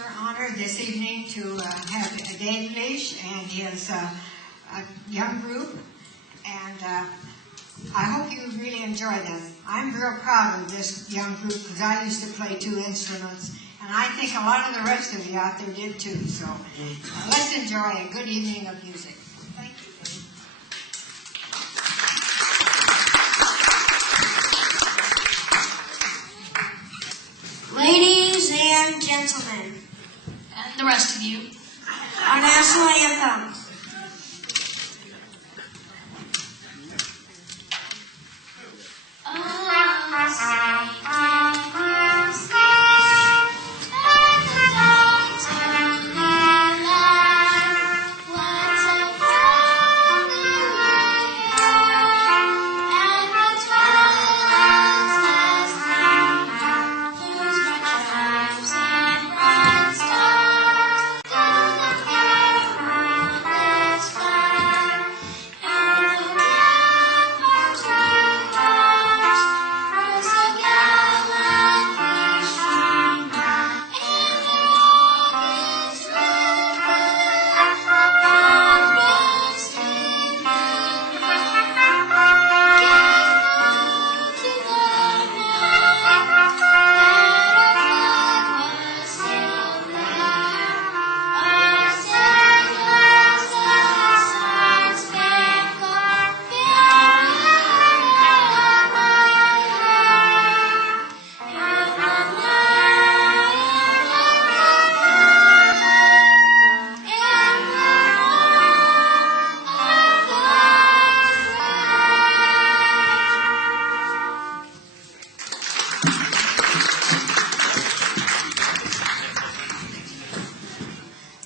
We're honored this evening to have Dave Leash and his young group, and I hope you really enjoy them. I'm real proud of this young group because I used to play 2 instruments, and I think a lot of the rest of you out there did too. So let's enjoy a good evening of music. Thank you. Ladies and gentlemen, and the rest of you, our national anthem.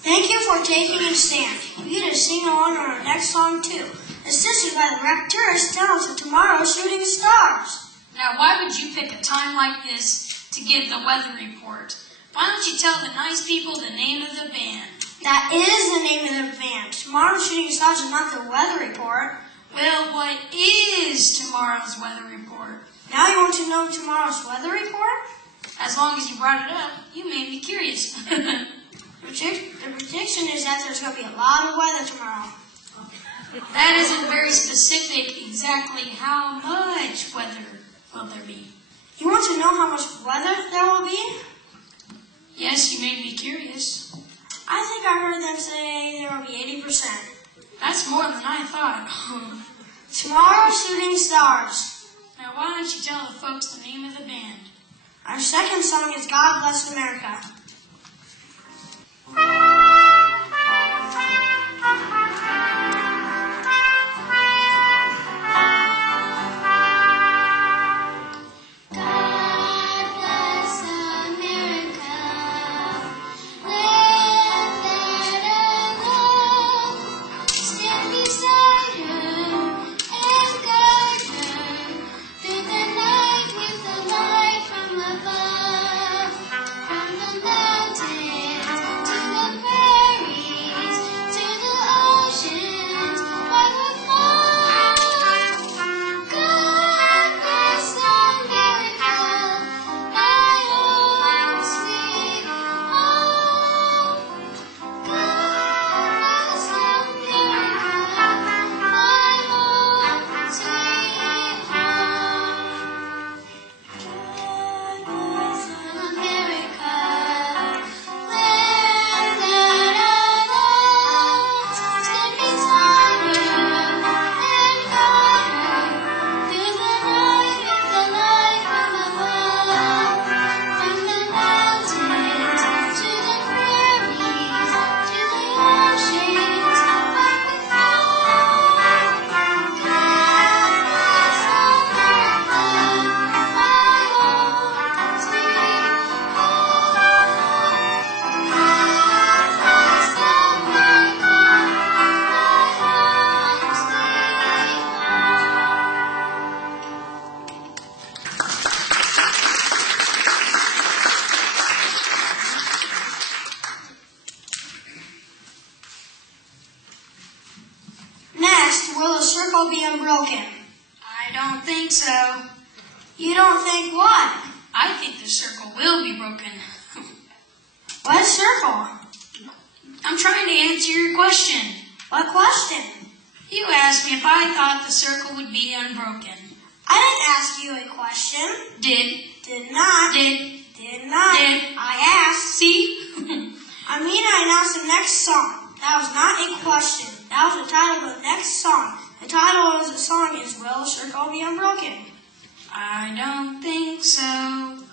Thank you for taking a stand. You get to sing along on our next song too, assisted by the rapturous talents of tomorrow's shooting stars. Now, why would you pick a time like this to give the weather report? Why don't you tell the nice people the name of the band? That is the name of the band. Tomorrow's shooting stars is not the weather report. Well, what is tomorrow's weather report? Now you want to know tomorrow's weather report? As long as you brought it up, you made me curious. The prediction is that there's going to be a lot of weather tomorrow. That isn't very specific. Exactly how much weather will there be? You want to know how much weather there will be? Yes, you made me curious. I think I heard them say there will be 80%. That's more than I thought. Tomorrow's shooting stars. Now, why don't you tell the folks the name of the band? Our second song is God Bless America. Will the circle be unbroken? I don't think so. You don't think what? I think the circle will be broken. What circle? circle? I'm trying to answer your question. What question? You asked me if I thought the circle would be unbroken. I didn't ask you a question. Did not. Did not. Did. I asked. See? Amina announced the next song. That was not a question. That was the title of the next song. The title of the song is Will the Circle Be Unbroken? I don't think so.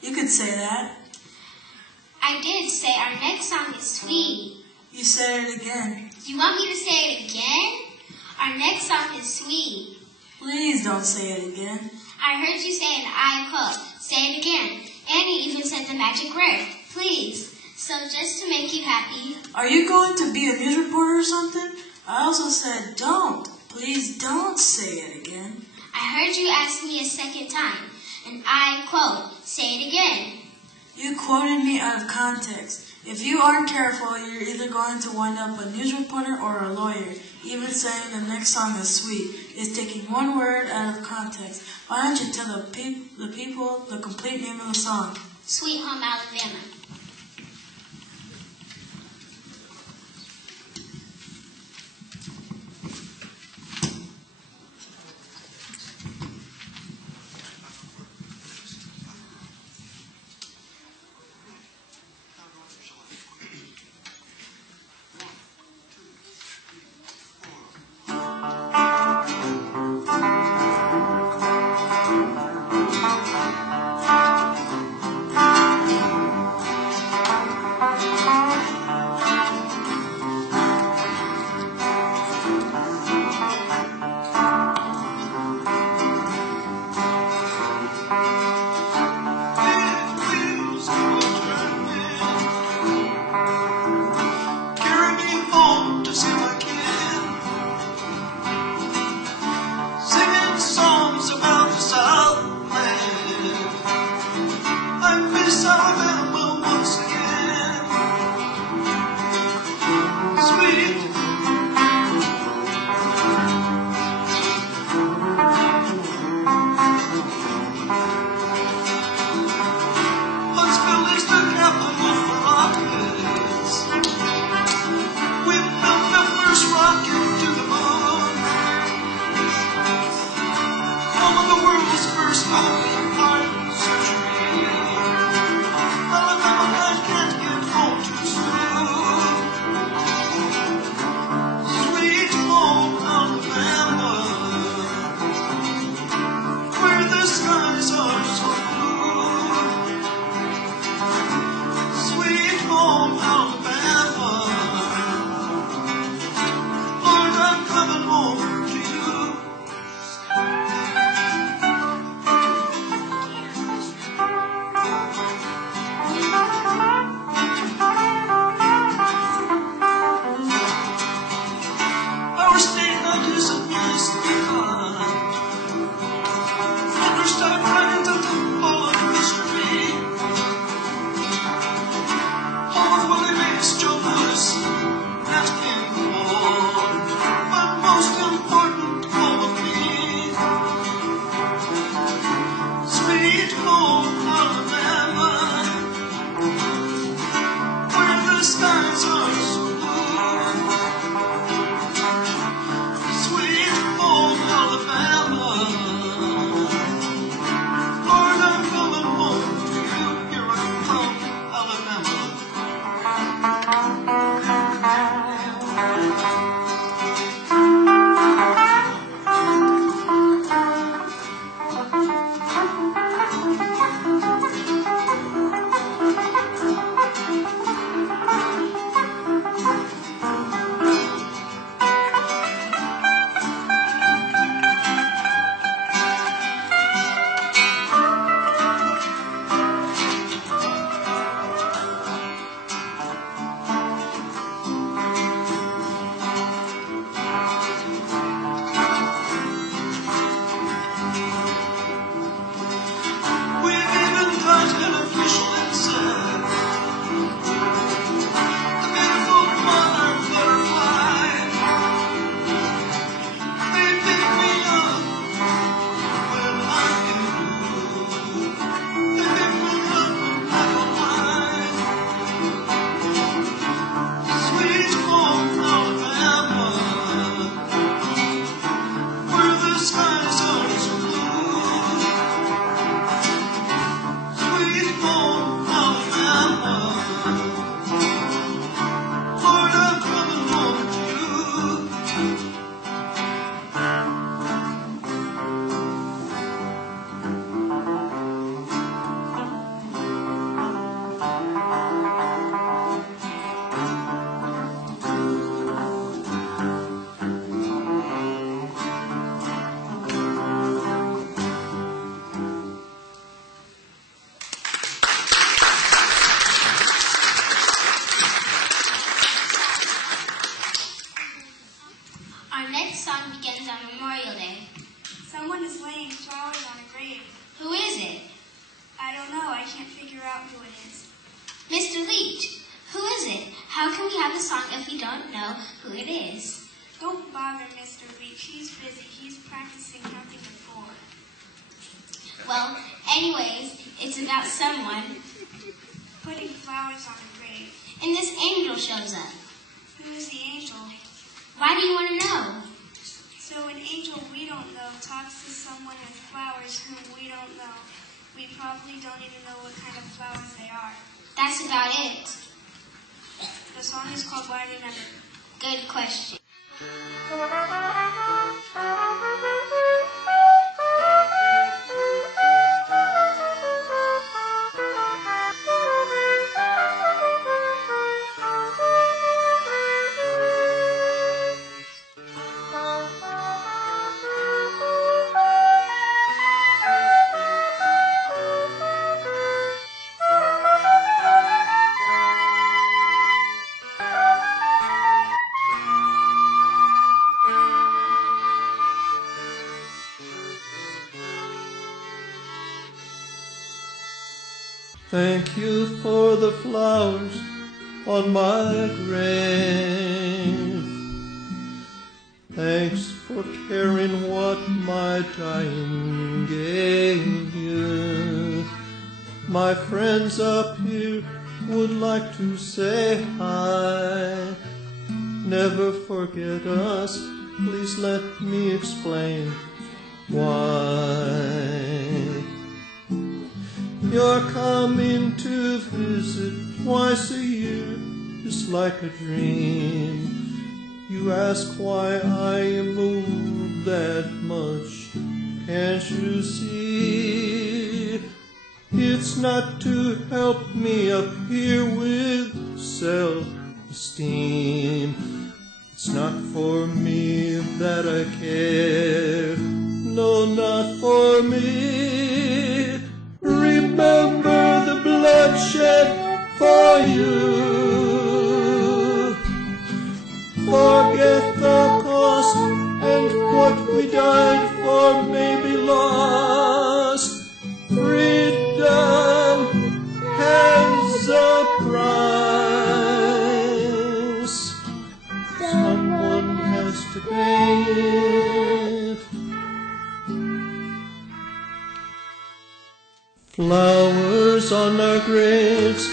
You could say that. I did say our next song is sweet. You said it again. You want me to say it again? Our next song is sweet. Please don't say it again. I heard you say an I quote. Say it again. And you even said the magic word. Please. So just to make you happy. Are you going to be a news reporter or something? I also said don't. Please don't say it again. I heard you ask me a second time. And I quote. Say it again. You quoted me out of context. If you aren't careful, you're either going to wind up a news reporter or a lawyer. Even saying the next song is sweet is taking one word out of context. Why don't you tell the people the complete name of the song? Sweet Home Alabama. I can't figure out who it is. Mr. Leach, who is it? How can we have the song if we don't know who it is? Don't bother Mr. Leach. He's busy. He's practicing counting to 4. Well, anyways, it's about someone. Putting flowers on a grave. And this angel shows up. Who is the angel? Why do you want to know? So an angel we don't know talks to someone with flowers whom we don't know. We probably don't even know what kind of flowers they are. That's about it. The song is called Why Remember. Good question. Thank you for the flowers on my grave. Thanks for caring what my dying gave you. My friends up here would like to say hi. Never forget us, please let me explain why. You're coming to visit twice a year, just like a dream. You ask why I am moved that much, can't you see? It's not to help me up here with self-esteem. It's not for me that I care, no, not for me. Remember the bloodshed for you. Forget the cost and what we died for may be lost. Freedom has a price. Someone has to pay it. Flowers on our graves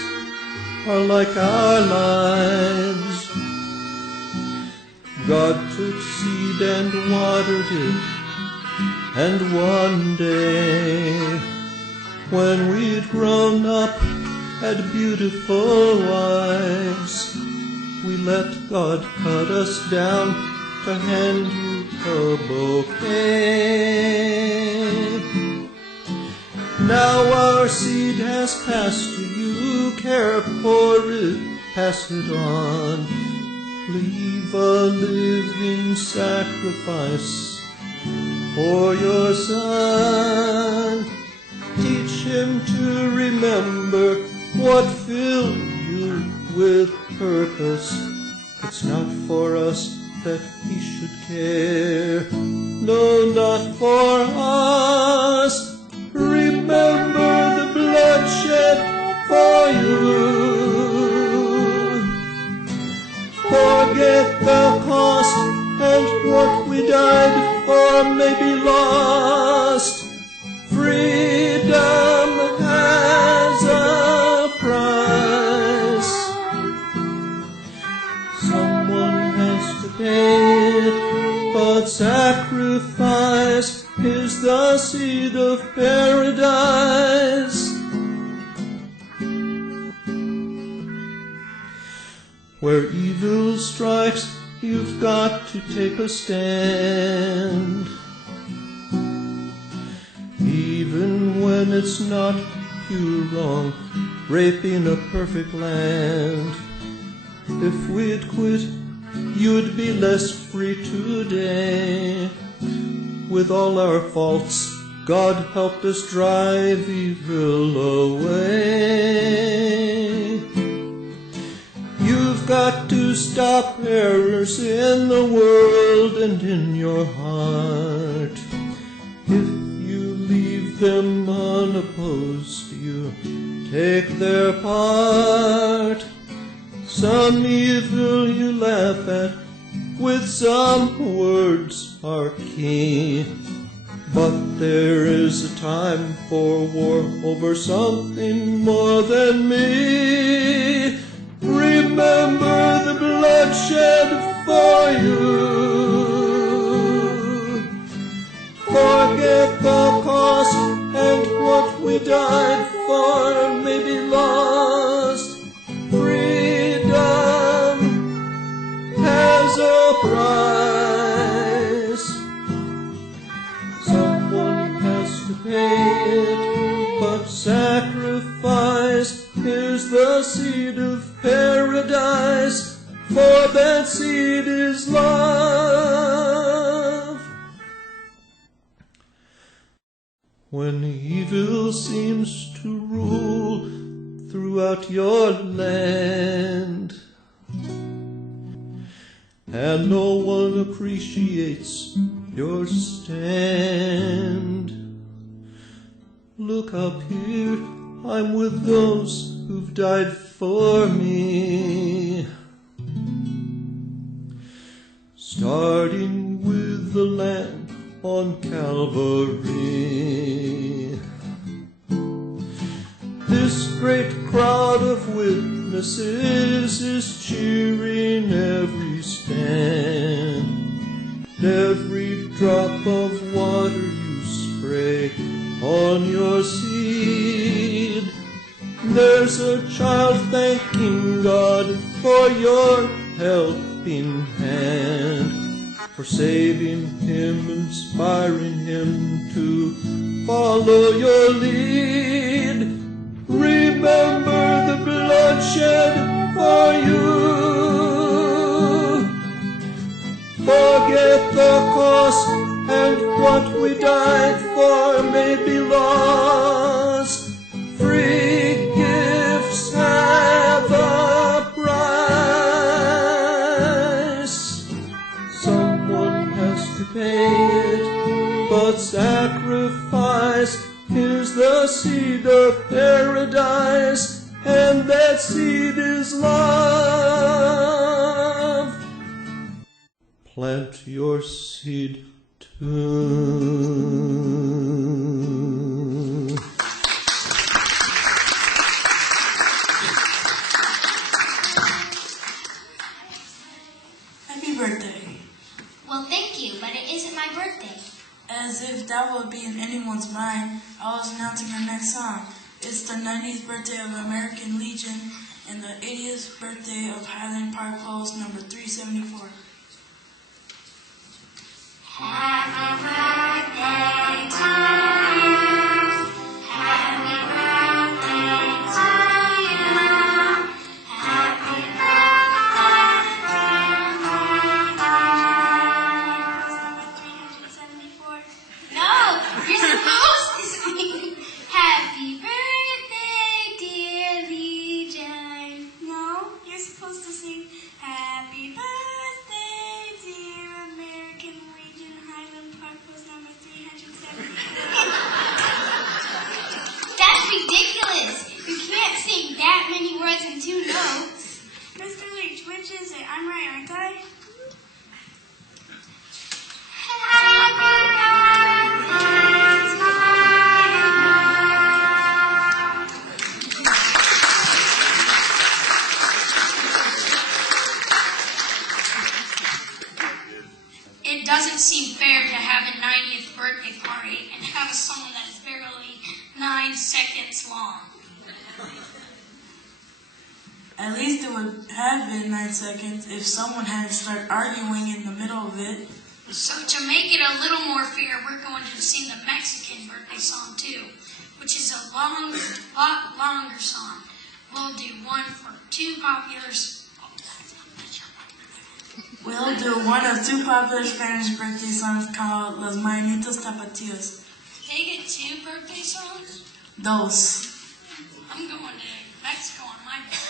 are like our lives. God took seed and watered it, and one day, when we'd grown up, had beautiful wives, we let God cut us down to hand you a bouquet. Now our seed has passed to you, care for it, pass it on. Leave a living sacrifice for your son. Teach him to remember what filled you with purpose. It's not for us that he should care, no, not for us. Remember the bloodshed for you. Forget the cost and what we died for may be lost. Freedom has a price. Someone has to pay it, but sacrifice is the seed of paradise. Where evil strikes, you've got to take a stand. Even when it's not pure wrong, raping a perfect land. If we'd quit, you'd be less free today. With all our faults, God helped us drive evil away. You've got to stop errors in the world and in your heart. If you leave them unopposed, you take their part. Some evil you laugh at, with some words are keen. But there is a time for war over something more than me. Remember the bloodshed for you. Forget the cost and what we died for may be lost. Freedom has a price. Someone has to pay it, but sacrifice is the seed of paradise, for that seed is love. When evil seems to rule throughout your land, and no one appreciates your stand, look up here, I'm with those who've died for me. Starting with the Lamb on Calvary. This great crowd of witnesses is cheering every stand. Every drop of water you spray on your seed, there's a child thanking God for your helping hand, for saving him, inspiring him to follow your lead. Remember the bloodshed for you. Forget the cost and what we died for may be lost. Free gifts have a price. Someone has to pay it, but sacrifice is the seed of paradise, and that seed is love. Plant your seed too. Happy birthday. Well, thank you, but it isn't my birthday. As if that would be in anyone's mind, I was announcing our next song. It's the 90th birthday of American Legion and the 80th birthday of Highland Park Post number 374. Happy birthday to you. Happy birthday to you. Happy birthday. No, you're supposed to sing. Happy birthday, dear Legion. No, you're supposed to sing Happy Birthday, dear American Legion, Highland Park Post number 374. That's ridiculous. You can't sing that many words in 2 notes. Mr. Leach, which is it? I'm right, aren't I? It doesn't seem fair to have a 90th birthday party and have a song that is barely 9 seconds long. At least it would have been 9 seconds if someone hadn't started arguing in the middle of it. So to make it a little more fair, we're going to sing the Mexican birthday song too, which is a lot longer song. We'll do one of two popular Spanish birthday songs called Los Mañanitos Tapatíos. Can you get 2 birthday songs? Dos. I'm going to Mexico on my birthday.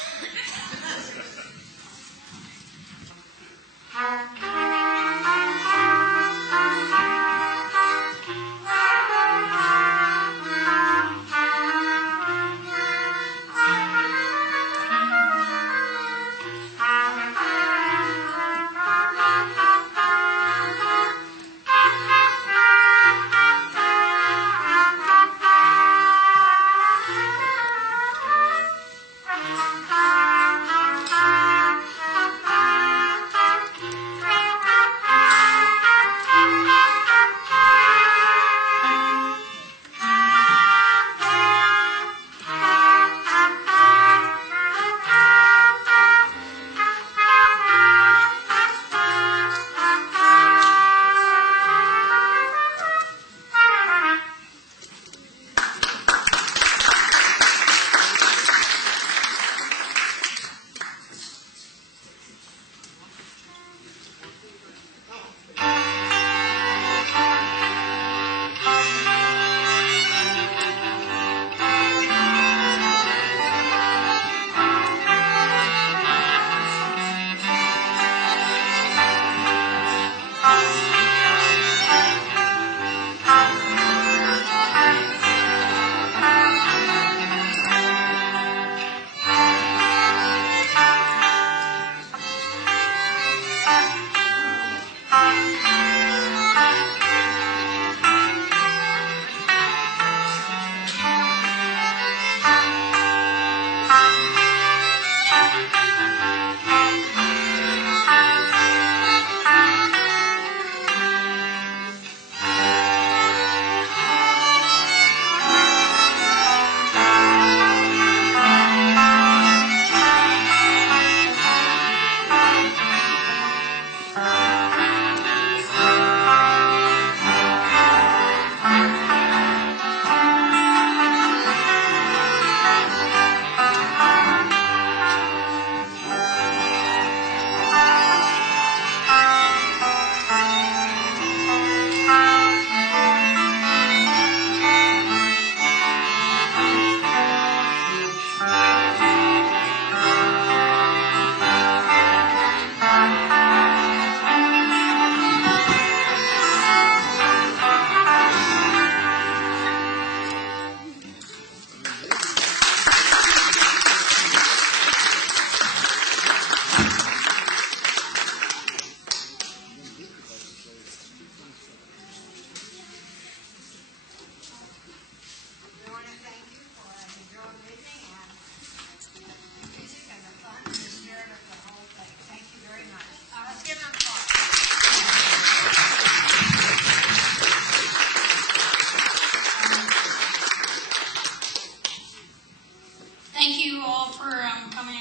all for coming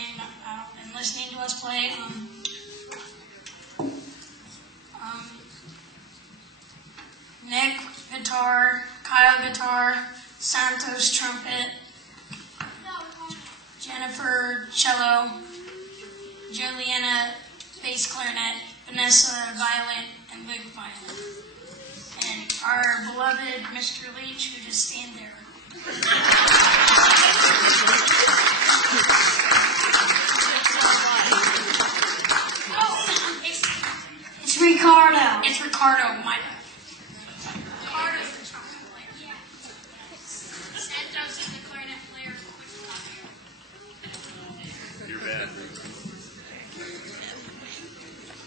out and listening to us play. Nick, guitar, Kyle, guitar, Santos, trumpet, Jennifer, cello, Juliana, bass clarinet, Vanessa, violin, and Luke, violin. And our beloved Mr. Leach, who just stand there. It's Ricardo. It's Ricardo, my bad. Ricardo's the trumpet player. Santos is the clarinet player. You're bad.